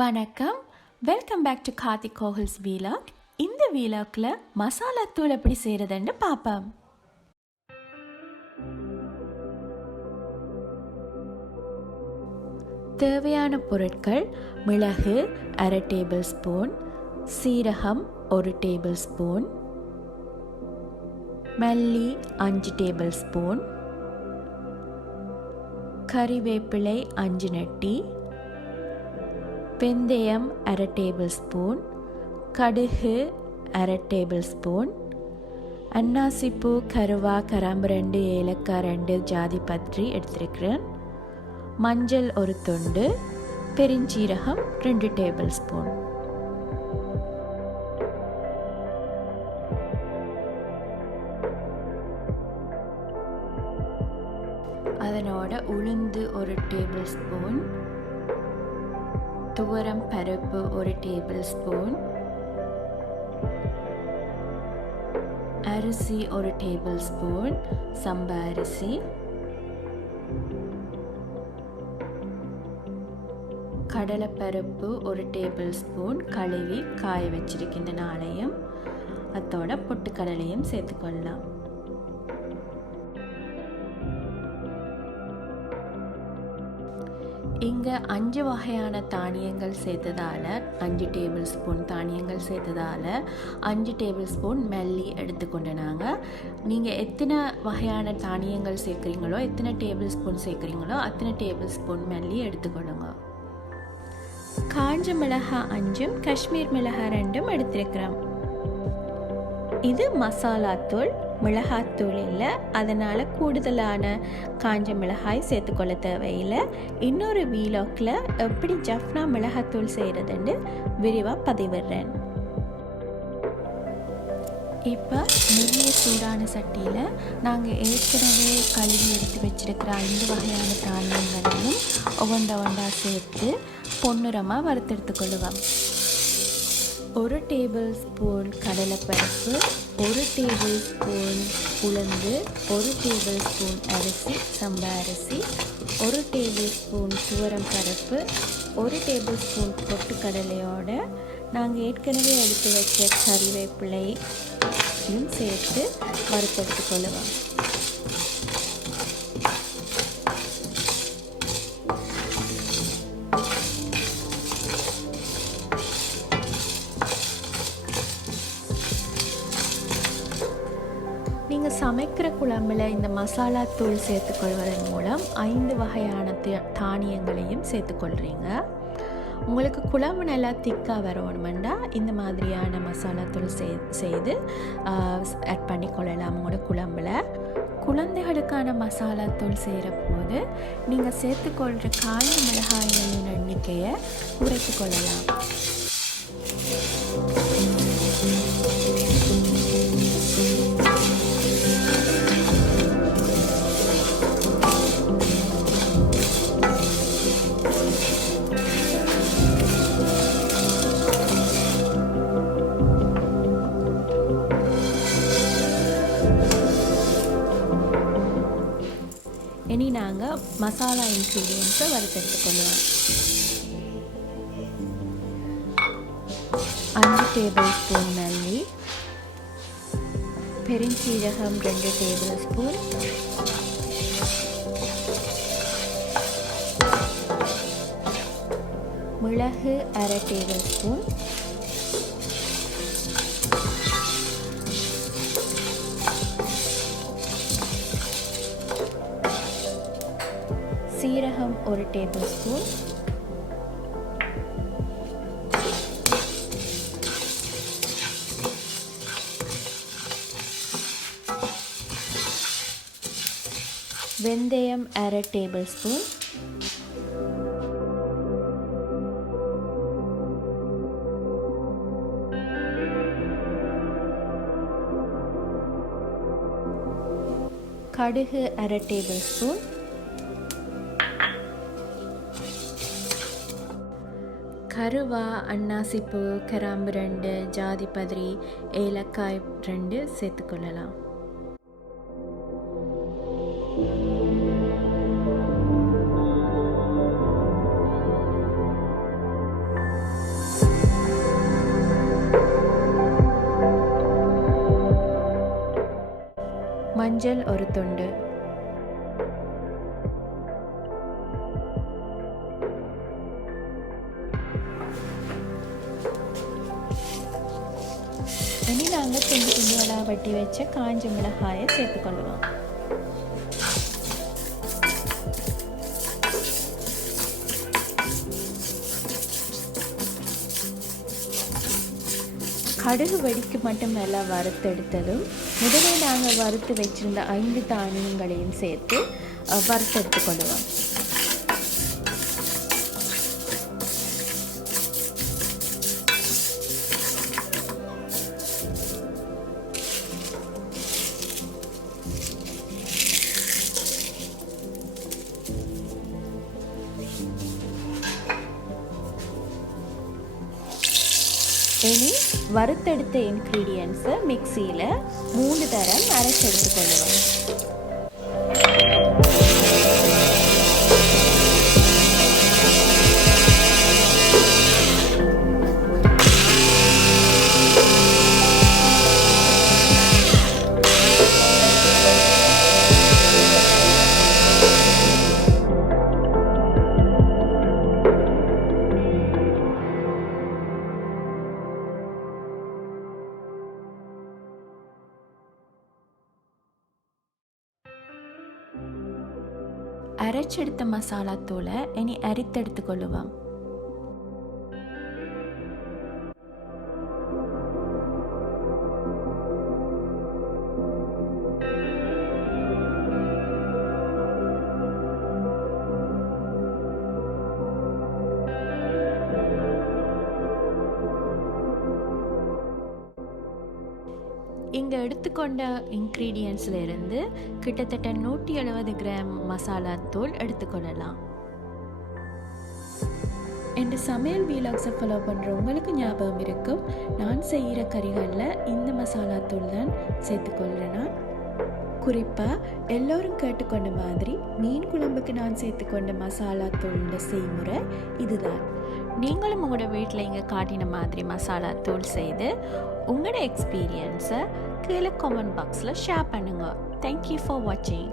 வணக்கம், welcome back to Karthik கோஹில்ஸ் vlog. இந்த வீலாக்கில் மசாலா தூள் எப்படி செய்கிறதுன்னு பார்ப்போம். தேவையான பொருட்கள்: மிளகு 1/2 டேபிள் ஸ்பூன், சீரகம் 1 டேபிள் ஸ்பூன், மல்லி 5 டேபிள் ஸ்பூன், கறிவேப்பிலை 5 நெட்டி, வெந்தயம் 1/2 டேபிள் ஸ்பூன், கடுகு 1/2 டேபிள் ஸ்பூன், அன்னாசிப்பூ, கருவா, கிராம்பு 2, ஏலக்காய் 2, ஜாதி பத்திரி எடுத்திருக்கிறேன், மஞ்சள் 1 துண்டு, பெருஞ்சீரகம் 2 டேபிள் ஸ்பூன். அதனோட உளுந்து 1 டேபிள் ஸ்பூன், துவரம் பருப்பு 1 டேபிள் ஸ்பூன், அரிசி 1 டேபிள் ஸ்பூன், சம்பா அரிசி, கடலைப்பருப்பு 1 டேபிள் ஸ்பூன், கழுவி காய வச்சிருக்கின்ற நாளையும் அதோட பொட்டுக்கடலையும் சேர்த்துக்கொள்ளலாம். இங்கே 5 வகையான தானியங்கள் சேர்த்ததால் 5 டேபிள் ஸ்பூன் தானியங்கள் சேர்த்ததால் 5 டேபிள் ஸ்பூன் மல்லி எடுத்துக்கொண்டு நாங்கள். நீங்கள் எத்தனை வகையான தானியங்கள் சேர்க்குறீங்களோ, எத்தனை டேபிள் ஸ்பூன் சேர்க்குறீங்களோ அத்தனை டேபிள் ஸ்பூன் மல்லி எடுத்துக்கொள்ளுங்க. காஞ்ச மிளகாய் 5, காஷ்மீர் மிளகாய் 2 எடுத்திருக்கிறோம். இது மசாலா தூள், மிளகாத்தூள் இல்லை, அதனால் கூடுதலான காஞ்ச மிளகாய் சேர்த்துக்கொள்ள தேவையில்லை. இன்னொரு வீலாக்கில் எப்படி ஜஃப்னா மிளகாத்தூள் செய்கிறதுன்னு விரிவாக பதிவிடுறேன். இப்போ நிறைய சூடான சட்டியில் நாங்கள் ஏற்கனவே கழுவி எடுத்து வச்சிருக்கிற 5 வகையான தானியங்களையும் ஒவ்வொண்டா சேர்த்து பொன்னிறமாக வறுத்தெடுத்துக்கொள்ளுவோம். 1 டேபிள் ஸ்பூன் கடலைப்பருப்பு, 1 டேபிள் ஸ்பூன் உளுந்து, 1 டேபிள் ஸ்பூன் அரிசி, சம்பா அரிசி, 1 டேபிள் ஸ்பூன் துவரம் பருப்பு, 1 டேபிள் ஸ்பூன் பொட்டுக்கடலையோட நாங்கள் ஏற்கனவே எடுத்து வச்ச கறிவேப்பிலையும் சேர்த்து வறுத்தெடுத்து கொள்ளுவோம். நீங்கள் சமைக்கிற குழம்புல இந்த மசாலா தூள் சேர்த்துக்கொள்வதன் மூலம் 5 வகையான தானியங்களையும் சேர்த்துக்கொள்கிறீங்க. உங்களுக்கு குழம்பு நல்லா திக்காக வரணுமெண்டா இந்த மாதிரியான மசாலா தூள் செய்து ஆட் பண்ணி கொள்ளலாம். உங்களோட குழம்புல குழந்தைகளுக்கான மசாலா தூள் செய்கிற போது நீங்கள் சேர்த்துக்கொள்கிற காய்ந்த மிளகாய்களின் எண்ணிக்கையை குறைத்து கொள்ளலாம். இனி நாங்கள் மசாலா இன்க்ரீடியன்ஸை வறுத்தெடுத்துக்கொள்ளுவோம். 5 டேபிள் ஸ்பூன் மல்லி, பெருஞ்சீரகம் 2 டேபிள் ஸ்பூன், மிளகு 1/2 டேபிள் ஸ்பூன், சீரகம் 1 டேபிள் ஸ்பூன், வெந்தயம் 1/2 டேபிள் ஸ்பூன், கடுகு 1/2 டேபிள் ஸ்பூன், கருவா, அன்னாசிப்பூ, கிராம்பு 2, ஜாதி பத்திரி, ஏலக்காய் 2 சேர்த்துக்கொள்ளலாம். மஞ்சள் ஒரு துண்டு, இனி நாங்கள் துண்டு துண்டுகளாக வெட்டி வச்ச காஞ்ச மிளகாயை சேர்த்துக்கொள்ளுவோம். கடுகு வெடிக்கு மட்டும் நல்லா வறுத்தெடுத்ததும் முதலே நாங்கள் வறுத்து வச்சிருந்த 5 தானியங்களையும் சேர்த்து வறுத்தெடுத்து கொள்ளுவோம். இனி வறுத்தெடுத்த இன்க்ரீடியன்ஸை மிக்சியில் 3 தரம் அரைச்செடுத்து கொள்ளுவோம். அரைச்செடுத்த மசாலா தூளை இனி அரித்தெடுத்து கொள்ளுவோம். இங்கே எடுத்துக்கொண்ட இன்க்ரீடியன்ஸில் இருந்து கிட்டத்தட்ட 170 கிராம் மசாலா தூள் எடுத்துக்கொள்ளலாம். இந்த சமையல் வீலாக்ஸை ஃபாலோ பண்ணுற உங்களுக்கு ஞாபகம் இருக்கும், நான் செய்கிற கறிகளில் இந்த மசாலா தூள் தான் சேர்த்துக்கொள்கிறேன்னா. குறிப்பாக எல்லோரும் கேட்டுக்கொண்ட மாதிரி மீன் குழம்புக்கு நான் சேர்த்துக்கொண்ட மசாலா தூளோட செய்முறை இதுதான். நீங்களும் உங்களோட வீட்டில் இங்கே காட்டின மாதிரி மசாலா தூள் செய்து உங்களோட எக்ஸ்பீரியன்ஸை கீழே கமெண்ட் பாக்ஸில் ஷேர் பண்ணுங்கள். தேங்க்யூ ஃபார் வாட்சிங்.